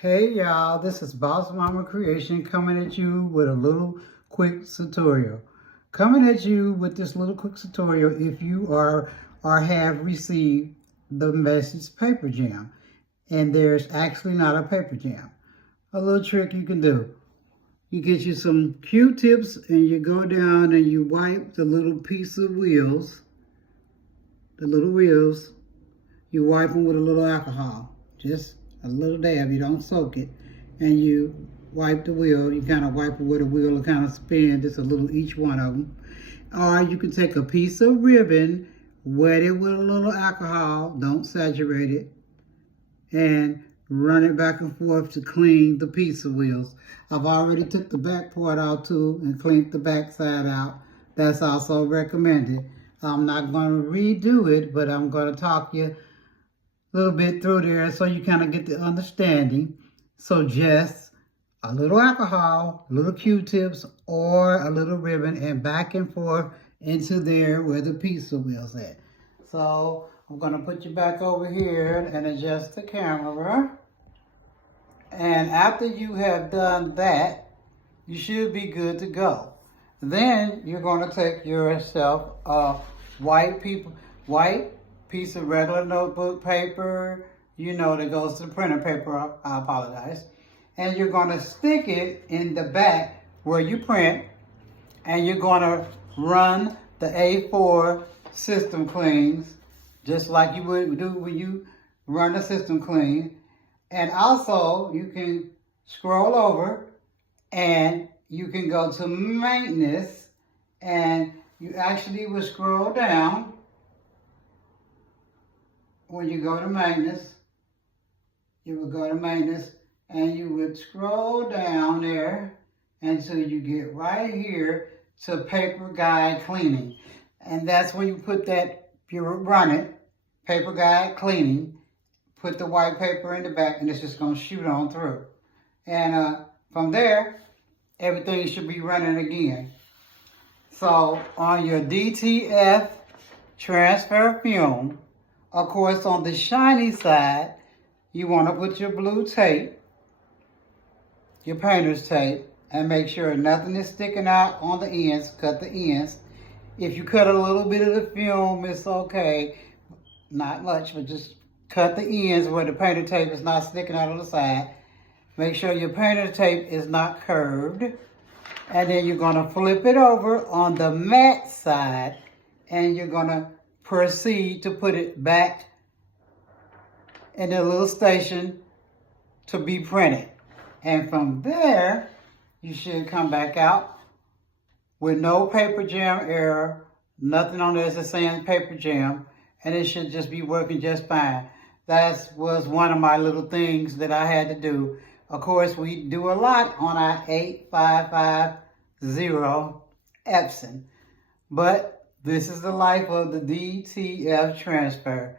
Hey y'all, this is Boss Mama Creation coming at you with a little quick tutorial. Coming at you with this little quick tutorial if you are or have received the message paper jam and there's actually not a paper jam. A little trick you can do. You get you some Q-tips and you go down and you wipe the little piece of wheels, you wipe them with a little alcohol. Just a little dab, you don't soak it. And you wipe the wheel, you kind of wipe it with a wheel and kind of spin just a little each one of them. Or you can take a piece of ribbon, wet it with a little alcohol, don't saturate it, and run it back and forth to clean the piece of wheels. I've already took the back part out too and cleaned the back side out. That's also recommended. I'm not going to redo it, but I'm going to talk you a little bit through there so you kind of get the understanding. So just a little alcohol, little Q-tips, or a little ribbon, and back and forth into there where the pizza wheel's at. So I'm going to put you back over here and adjust the camera. And after you have done that, you should be good to go. Then you're going to take yourself a white piece of regular notebook paper, you know, that goes to the printer paper, I apologize. And you're going to stick it in the back where you print, and you're going to run the A4 system cleans, just like you would do when you run the system clean. And also, you can scroll over, and you can go to maintenance, and you actually will scroll down. When you go to maintenance, you would go to maintenance and you would scroll down there until you get right here to paper guide cleaning. And that's when you put that, you run it, paper guide cleaning, put the white paper in the back, and it's just going to shoot on through. And from there, everything should be running again. So on your DTF transfer film, of course, on the shiny side, you want to put your blue tape, your painter's tape, and make sure nothing is sticking out on the ends. Cut the ends. If you cut a little bit of the film, it's okay. Not much, but just cut the ends where the painter tape is not sticking out on the side. Make sure your painter tape is not curved. And then you're going to flip it over on the matte side, and you're going to proceed to put it back in the little station to be printed. And from there, you should come back out with no paper jam error, nothing on there that's saying paper jam, and it should just be working just fine. That was one of my little things that I had to do. Of course, we do a lot on our 8550 Epson, but this is the life of the DTF transfer.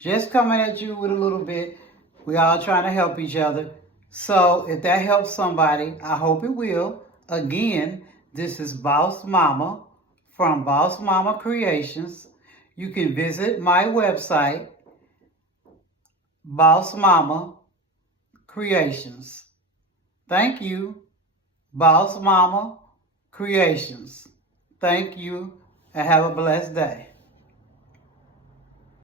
Just coming at you with a little bit. We all trying to help each other. So if that helps somebody, I hope it will. Again, this is Boss Mama from Boss Mama Creations. You can visit my website, Boss Mama Creations. Thank you, Boss Mama Creations. Thank you. And have a blessed day.